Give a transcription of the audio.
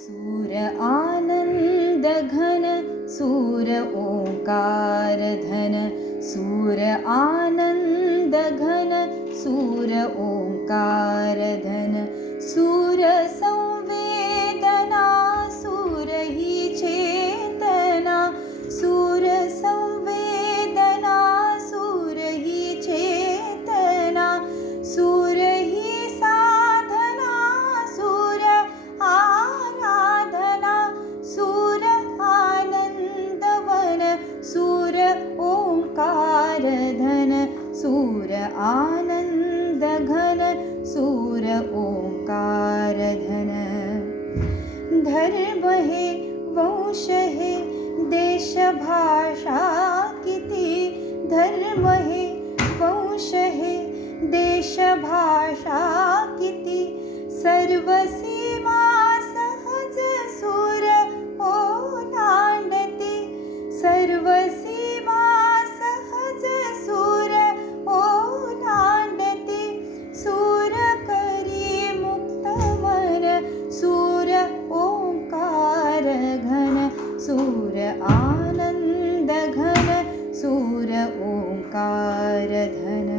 सूर आनंद घन सूर ओंकार धन सूर आनंद घन सूर ओंकार धन सूर संवेदना सूर ही चेतना सूर संवेदना सूर ही चेतना सूर ही साधना सूर आराधना सूर आनंदवन सूर ओंकार धन सूर आनंद घन सूर ओंकार धन धर्म है वंश है देश भाषा किती धर्म है वंश है देश भाषा किती सर्व सीमा सहज सूर ओलांडती सर्व सीमा सहज सूर ओलांडती सूर करी मुक्तवन सूर ओंकार घन सूर आनंद घन सूर ओंकार धन